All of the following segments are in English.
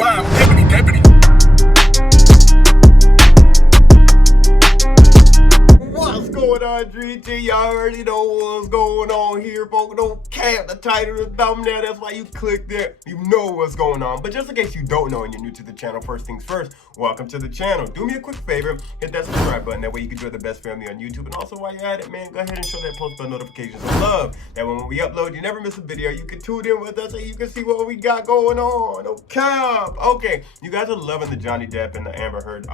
Wow, deputy. What's going on, DrizzyTayy? Y'all already know what's going on here, folks. Don't cap the title, the thumbnail. That's why you clicked it. You know what's going on. But just in case you don't know and you're new to the channel, first things first, welcome to the channel. Do me a quick favor, hit that subscribe button. That way you can join the best family on YouTube. And also while you're at it, man, go ahead and show that post bell notifications of love. That when we upload, you never miss a video. You can tune in with us and you can see what we got going on. No cap. Okay, you guys are loving the Johnny Depp and the Amber Heard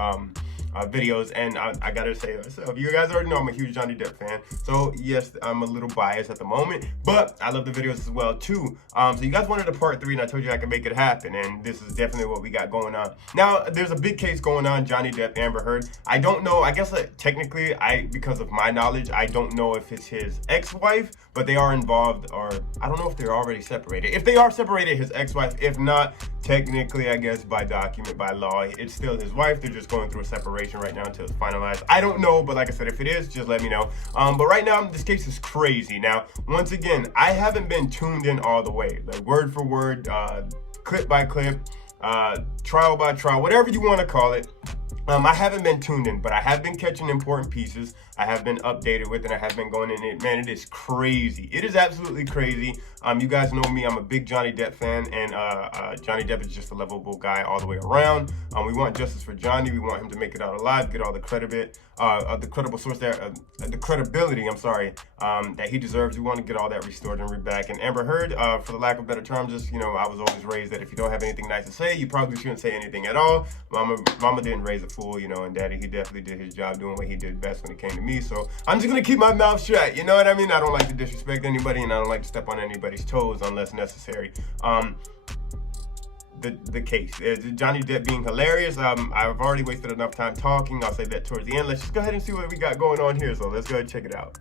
videos, and I gotta say myself, you guys already know I'm a huge Johnny Depp fan, so yes, I'm a little biased at the moment, but I love the videos as well too. So you guys wanted a part 3, and I told you I could make it happen, and this is definitely what we got going on. Now, there's a big case going on, Johnny Depp, Amber Heard. I don't know, I guess technically, because of my knowledge, I don't know if it's his ex-wife, but they are involved, or I don't know if they're already separated. If they are separated, his ex-wife. If not, technically, I guess by document, by law, it's still his wife. They're just going through a separation right now until it's finalized. I don't know, but like I said, if it is, just let me know. But right now, this case is crazy. Now, once again, I haven't been tuned in all the way, like word for word, clip by clip, trial by trial, whatever you want to call it. I haven't been tuned in, but I have been catching important pieces. I have been updated with it. I have been going in it. Man, it is crazy. It is absolutely crazy. You guys know me. I'm a big Johnny Depp fan, and Johnny Depp is just a lovable guy all the way around. We want justice for Johnny. We want him to make it out alive, get all the credit, the credible source there, the credibility. I'm sorry, that he deserves. We want to get all that restored and back. And Amber Heard, for the lack of better term, just I was always raised that if you don't have anything nice to say, you probably shouldn't say anything at all. Mama didn't raise a fool, and Daddy, he definitely did his job doing what he did best when it came to me. So I'm just gonna keep my mouth shut. You know what I mean? I don't like to disrespect anybody, and I don't like to step on anybody's toes unless necessary. The case, Johnny Depp being hilarious. I've already wasted enough time talking. I'll say that towards the end. Let's just go ahead and see what we got going on here. So let's go ahead and check it out.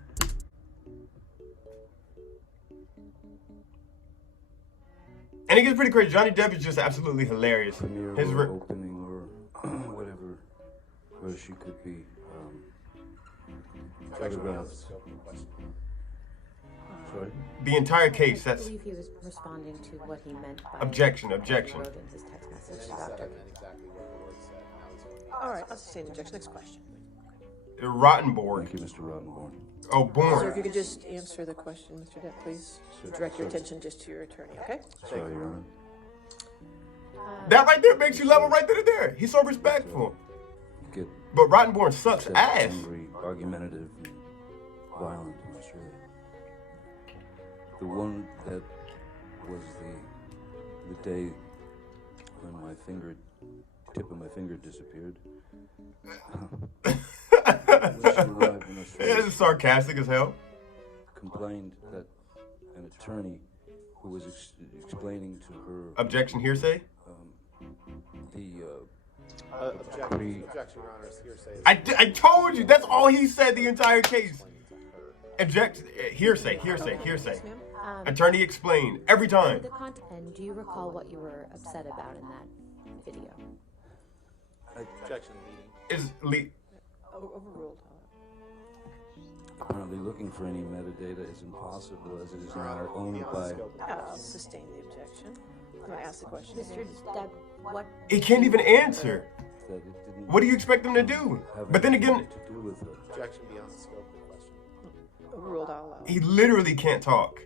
And it gets pretty crazy. Johnny Depp is just absolutely hilarious. His opening or whatever, where she could be. Sorry? The entire case. That's. I believe he was responding to what he meant by objection. wrote in his text message to Dr. All right, let's see the objection. Next question. Rottenborn. Thank you, Mr. Rottenborn. Oh, born. Sir, if you could just answer the question, Mr. Depp, please. Direct your attention just to your attorney, okay? Sorry, Your Honor. That right there makes you level right there. He's so respectful. Get But Rottenborn sucks ass. angry, argumentative, and violent in Australia. The one that was the day when my tip of my finger disappeared. When she arrived in Australia, This is sarcastic as hell. complained that an attorney who was explaining to her Objection, hearsay. Objection, Your Honor, is hearsay. I told you. That's all he said the entire case. Object, hearsay. Attorney explained every time. The content, and do you recall what you were upset about in that video? Objection, Is Overruled. apparently looking for any metadata is impossible as it is now owned by. I'll sustain the objection. I'm going to ask the question. Mr. Depp, what? he can't even answer. That it didn't What do you expect him to do? have But then anything again, to do with her. Objection beyond the scope of the question. Overruled, I'll allow. he literally can't talk.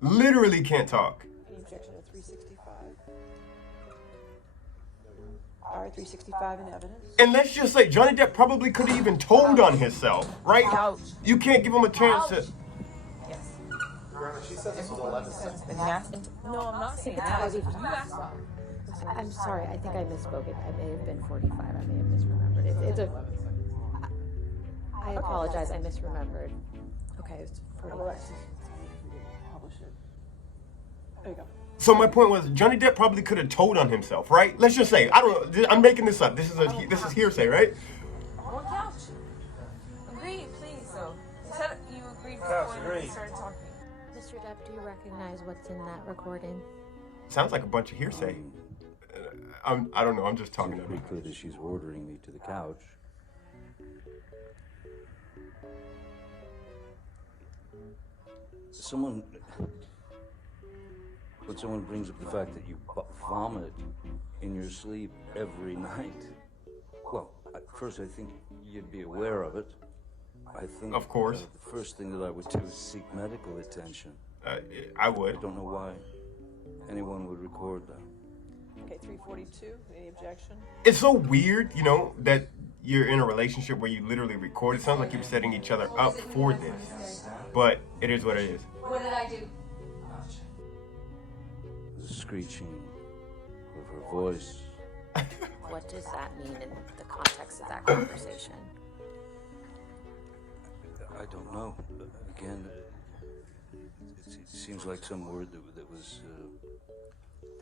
Literally can't talk. Any objection at 365? All right, 365 in evidence. And let's just say Johnny Depp probably could have even told on himself, right? Ouch. You can't give him a chance to. Yes. Your Honor, she said this was 11 seconds. No, I'm not saying that. You asked. I'm sorry, I think I misspoke. It may have been 45. I may have misremembered. It's a. I apologize. I misremembered. Okay, it's 45. Publish it. There you go. So my point was, Johnny Depp probably could have told on himself, right? Let's just say, I don't know. I'm making this up. This is hearsay, right? On couch. Agree, please. So you said you agreed before you started talking. Mr. Depp, do you recognize what's in that recording? Sounds like a bunch of hearsay. I don't know. I'm just talking It's to pretty him. clear that she's ordering me to the couch. Someone When someone brings up the fact that you vomit in your sleep every night, well, at first I think you'd be aware of it. I think, of course, the first thing that I would do is seek medical attention. I would. I don't know why anyone would record that. Okay, 342, any objection? It's so weird, you know, that you're in a relationship where you literally record. It sounds like you're setting each other up for this, but it is what it is. What did I do? The screeching of her voice. What does that mean in the context of that conversation? I don't know. Again, it seems like some word that was,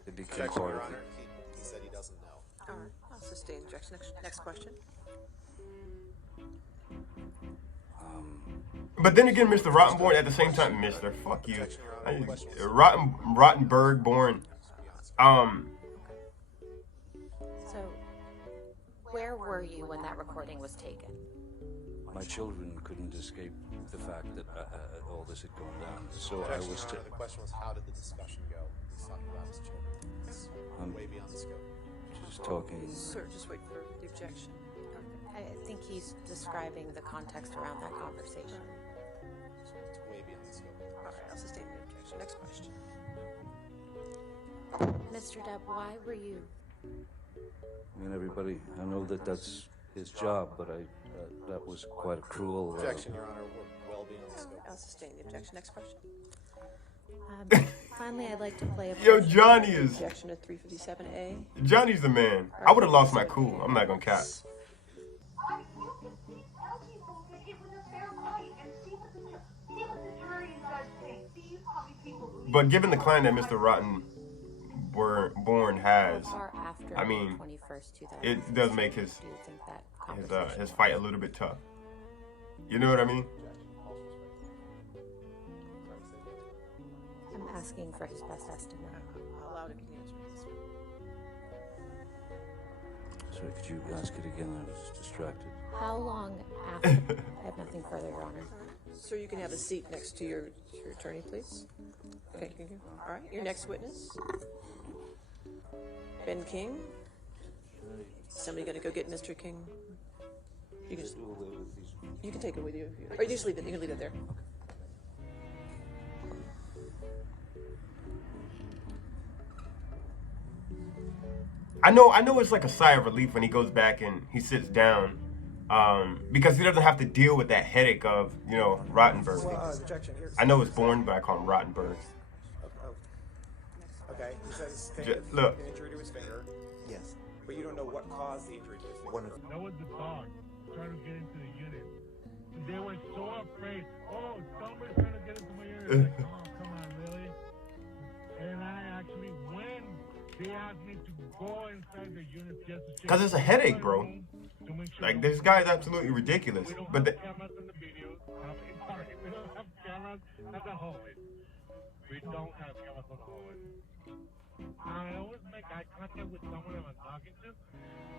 it became Objection, part Your of Honor. it. He said he doesn't know. All right, I'll sustain objection. Next question. But then again, Mr. Rottenborn, at the same time, Mr. Fuck you, Rottenberg born. So, where were you when that recording was taken? My children couldn't escape the fact that all this had gone down. So I Objection, was Your Honor. The question was, how did the discussion go? He's talking about his children. It's way beyond the scope. just talking. Sir, just wait for the objection. I think he's describing the context around that conversation. It's way beyond the scope. All right, I'll sustain the objection. Next question. Mr. Depp, why were you? I mean, everybody, I know that that's his job, but that was quite a cruel. Objection, Your Honor. We're well beyond the scope. I'll sustain the objection. Next question. Finally, I'd like to play a Yo, Johnny is. Objection to 357A. Johnny's the man. I would have lost my cool. I'm not gonna cap. But given the client that Mr. Rottenborn has, far after I mean, 21st, 2000. it does make his Do you think that conversation? his fight a little bit tough. You know what I mean? I'm asking for his best estimate. How loud can you answer this? Sorry, could you ask it again? I was distracted. How long after? I have nothing further, Your Honor. Sir, you can have a seat next to your attorney, please. Okay, thank you. All right, your next witness. Ben King. Somebody gonna go get Mr. King? You can just, you can take it with you. Or you just leave it. You can leave it there. I know it's like a sigh of relief when he goes back and he sits down, because he doesn't have to deal with that headache of, you know, Rottenberg. Objection. Here's I know it's Born, but I call him Rottenberg. Okay. He says Look. an injury to his finger. Yes. But you don't know what caused the injury to his finger. That was the dog trying to get into the unit. They were so afraid. Oh, somebody's trying to get into my unit. Like, oh, come on, really? And I actually, when they asked me to go inside the unit just to check. Because it's a headache, bro. Like, this guy's absolutely ridiculous. We don't But have cameras in the videos. Sorry, we don't have cameras at the hallway. We don't have cameras on the hallway. I always make eye contact with someone I'm talking to,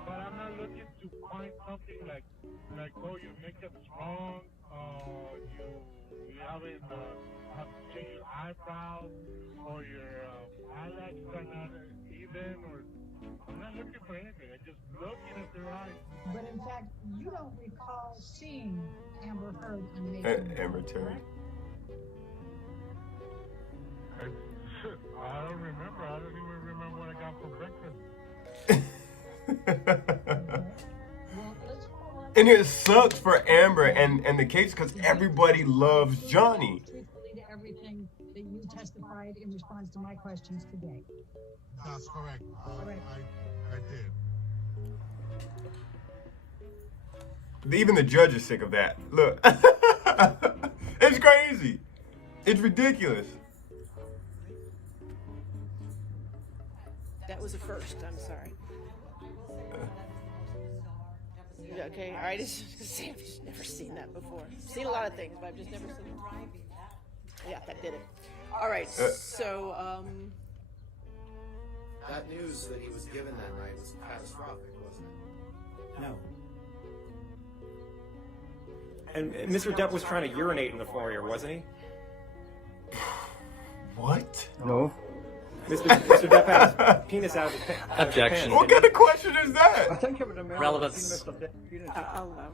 but I'm not looking to find something like oh, your makeup's wrong, you haven't have to change your eyebrows, or your eyelashes are not even, or I'm not looking for anything. I'm just looking at their eyes. But in fact, you don't recall seeing Amber Heard on May. Amber Terry. I don't remember. I don't even remember what I got for breakfast. Well, let's go on. And it sucks for Amber and the case because everybody loves Johnny. Truthfully to everything that you testified in response to my questions today. That's correct. Correct. I did. Even the judge is sick of that. Look. It's crazy. It's ridiculous. That was a first. I'm sorry. Okay, all right. I've just never seen that before. I've seen a lot of things, but I've just never seen it. Yeah, that did it. All right, so That news that he was given that night was catastrophic, wasn't it? No. And Mr. Depp was trying to urinate in the foyer, wasn't he? What? No. Mr. Depp had his penis out of his pants. Objection. What kind of question is that? Relevance. I'll allow.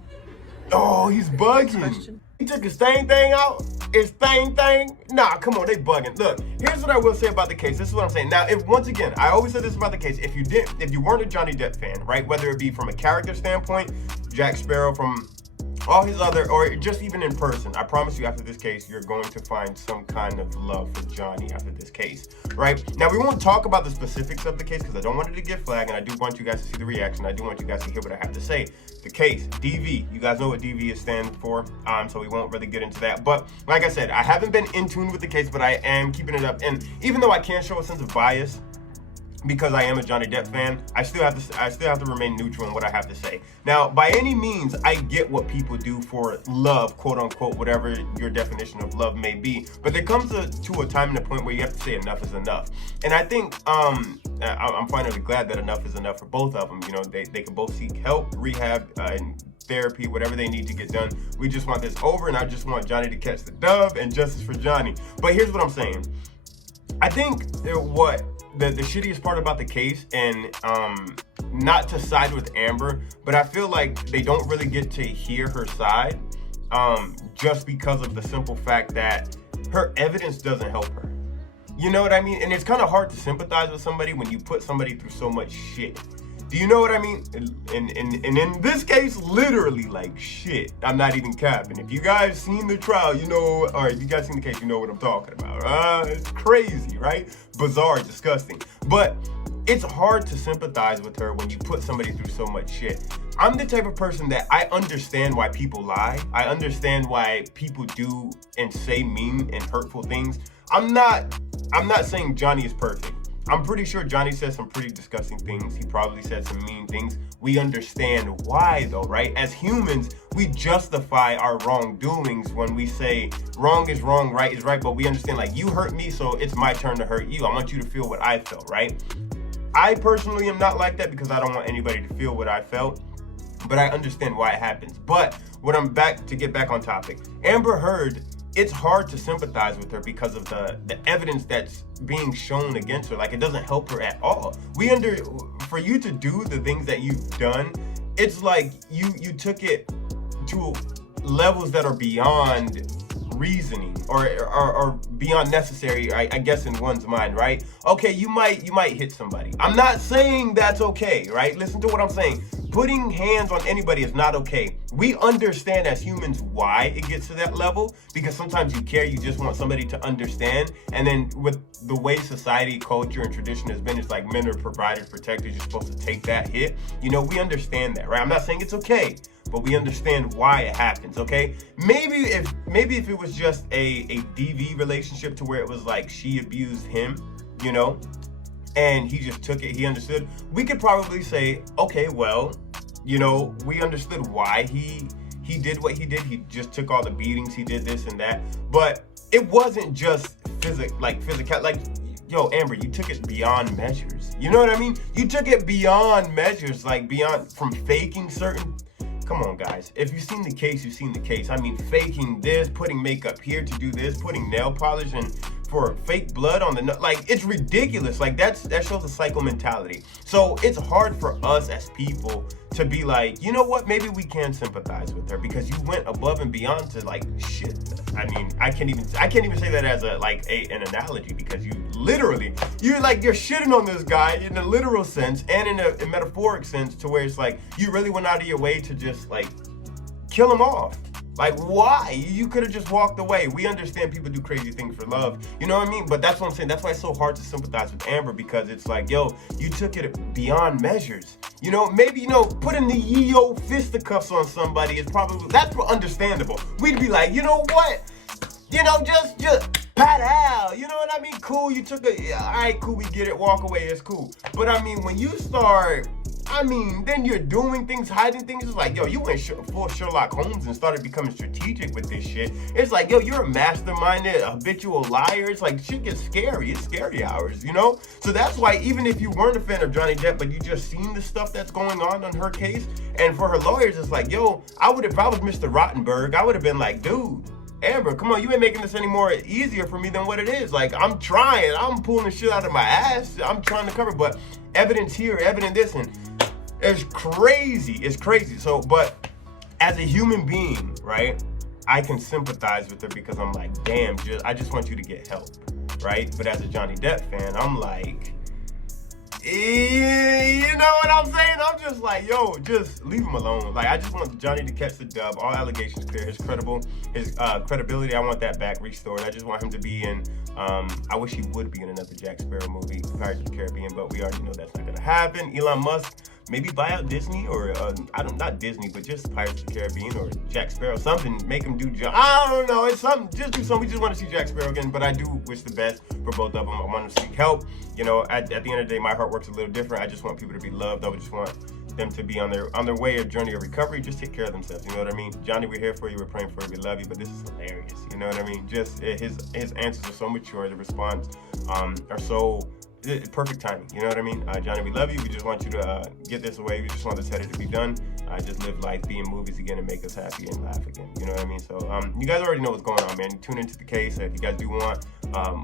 Oh, he's bugging. He took his thing out. His thing. Nah, come on, they bugging. Look, here's what I will say about the case. This is what I'm saying. Now, if once again, I always say this about the case. If you weren't a Johnny Depp fan, right? Whether it be from a character standpoint, Jack Sparrow, from all his other, or just even in person, I promise you after this case, you're going to find some kind of love for Johnny after this case, right? Now, we won't talk about the specifics of the case because I don't want it to get flagged, and I do want you guys to see the reaction. I do want you guys to hear what I have to say. The case, DV, you guys know what DV is standing for, so we won't really get into that. But like I said, I haven't been in tune with the case, but I am keeping it up. And even though I can show a sense of bias, because I am a Johnny Depp fan, I still have to remain neutral in what I have to say. Now, by any means, I get what people do for love, quote unquote, whatever your definition of love may be. But there comes to a time and a point where you have to say enough is enough. And I think I'm finally glad that enough is enough for both of them. You know, they can both seek help, rehab, and therapy, whatever they need to get done. We just want this over, and I just want Johnny to catch the dub and justice for Johnny. But here's what I'm saying. I think what the shittiest part about the case, and not to side with Amber, but I feel like they don't really get to hear her side just because of the simple fact that her evidence doesn't help her. You know what I mean? And it's kind of hard to sympathize with somebody when you put somebody through so much shit. Do you know what I mean? And in this case, literally like shit. I'm not even capping. If you guys seen the trial, you know, or if you guys seen the case, you know what I'm talking about. It's crazy, right? Bizarre, disgusting. But it's hard to sympathize with her when you put somebody through so much shit. I'm the type of person that I understand why people lie. I understand why people do and say mean and hurtful things. I'm not saying Johnny is perfect. I'm pretty sure Johnny said some pretty disgusting things. He probably said some mean things. We understand why though, right? As humans, we justify our wrongdoings when we say wrong is wrong, right is right, but we understand like you hurt me, so it's my turn to hurt you. I want you to feel what I felt, right? I personally am not like that because I don't want anybody to feel what I felt, but I understand why it happens. But when I'm back to get back on topic, Amber Heard, it's hard to sympathize with her because of the evidence that's being shown against her. Like, it doesn't help her at all. For you to do the things that you've done, it's like you took it to levels that are beyond reasoning or beyond necessary, I guess, in one's mind, right? Okay, you might hit somebody. I'm not saying that's okay, right? Listen to what I'm saying. Putting hands on anybody is not okay. We understand as humans why it gets to that level, because sometimes you care, you just want somebody to understand. And then with the way society, culture, and tradition has been, it's like men are providers, protectors, you're supposed to take that hit. You know, we understand that, right? I'm not saying it's okay, but we understand why it happens, okay? Maybe if it was just a DV relationship to where it was like she abused him, you know, and he just took it, he understood, we could probably say, okay, well, you know, we understood why he did what he did. He just took all the beatings, he did this and that. But it wasn't just physical, like, yo, Amber, you took it beyond measures. You know what I mean? You took it beyond measures, like beyond, from faking certain, come on, guys. If you've seen the case, you've seen the case. I mean, faking this, putting makeup here to do this, putting nail polish and for fake blood on the nose. Like, it's ridiculous. Like, that shows a psycho mentality. So it's hard for us as people to be like, you know what, maybe we can sympathize with her because you went above and beyond to like shit. I mean, I can't even say that as an analogy, because you're shitting on this guy in a literal sense and in a metaphoric sense, to where it's like you really went out of your way to just like kill him off. Like, why? You could have just walked away. We understand people do crazy things for love. You know what I mean? But that's what I'm saying. That's why it's so hard to sympathize with Amber, because it's like, yo, you took it beyond measures. You know, maybe, you know, putting the ye-yo fisticuffs on somebody is probably, that's understandable. We'd be like, you know what? You know, just pat out. You know what I mean? Cool, you took it. All right, cool, we get it. Walk away, it's cool. But I mean, when you start, then you're doing things, hiding things. It's like, yo, you went full Sherlock Holmes and started becoming strategic with this shit. It's like, yo, you're a masterminded, habitual liar. It's like, shit gets scary. It's scary hours, you know? So that's why, even if you weren't a fan of Johnny Depp, but you just seen the stuff that's going on her case, and for her lawyers, it's like, yo, if I was Mr. Rottenberg, I would have been like, dude, Amber, come on, you ain't making this any more easier for me than what it is. Like, I'm trying. I'm pulling the shit out of my ass. I'm trying to cover, but evidence here, evidence this, and it's crazy. It's crazy. So, but as a human being, right, I can sympathize with her because I'm like, damn, I just want you to get help, right? But as a Johnny Depp fan, I'm like, you know what I'm saying? I'm just like, yo, just leave him alone. Like, I just want Johnny to catch the dub. All allegations clear. His credibility, I want that back restored. I just want him to be in, I wish he would be in another Jack Sparrow movie, Pirates of the Caribbean, but we already know that's not gonna happen. Elon Musk, maybe buy out Disney or, not Disney, but just Pirates of the Caribbean or Jack Sparrow, something, make him do, I don't know, it's something, just do something. We just want to see Jack Sparrow again, but I do wish the best for both of them. I want to seek help. You know, at the end of the day, my heart works a little different. I just want people to be loved. I would just want them to be on their way, a journey of recovery. Just take care of themselves. You know what I mean? Johnny, we're here for you. We're praying for you. We love you. But this is hilarious. You know what I mean? Just his answers are so mature. The response are so perfect timing. You know what I mean? Johnny, we love you. We just want you to get this away. We just want this headed to be done. Just live life, be in movies again, and make us happy and laugh again. You know what I mean? So you guys already know what's going on, man. Tune into the case. If you guys do want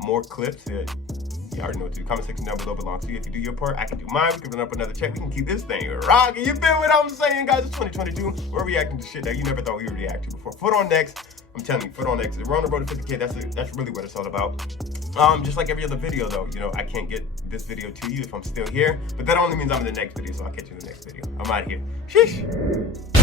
more clips, you already know what to do. Comment section down below belongs to you. If you do your part, I can do mine. We can run up another check. We can keep this thing rocking. You feel what I'm saying, guys? It's 2022. We're reacting to shit that you never thought we would react to before. Foot on next. I'm telling you, foot on next. We're on the road to 50K. That's really what it's all about. Just like every other video, though, you know, I can't get this video to you if I'm still here. But that only means I'm in the next video, so I'll catch you in the next video. I'm out of here. Sheesh.